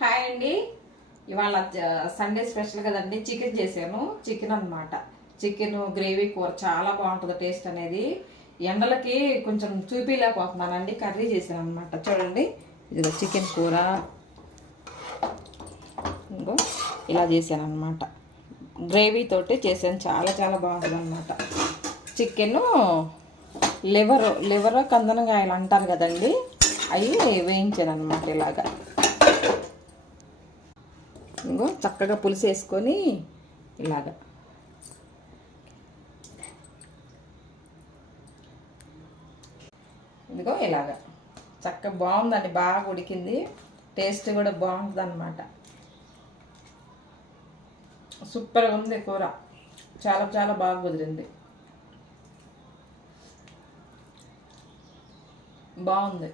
Hi అండి. ఇవాళ Sunday special కదండి, చికెన్ చేశాను. చికెన్ అన్నమాట. చికెన్ గ్రేవీ కూర చాలా బాగుంటుంది. టేస్ట్ అనేది ఎండలకి కొంచెం చూపించలేకపోతున్నానండి. కర్రీ చేశాను అనమాట. చూడండి, ఇదిగో చికెన్ కూర ఇంకో ఇలా చేశాను అనమాట. గ్రేవీ తోటి చేశాను. చాలా చాలా బాగుంటుంది అనమాట. చికెన్ లివర్ కందనకాయలు అంటారు కదండి, అవి వేయించాను అనమాట. ఇలాగా ఇంకో చక్కగా పులుసు వేసుకొని ఇలాగా ఇదిగో ఇలాగా చక్కగా బాగుందండి. బాగా ఉడికింది. టేస్ట్ కూడా బాగుంటుంది అన్నమాట. సూపర్గా ఉంది కూర. చాలా చాలా బాగా కుదిరింది. బాగుంది.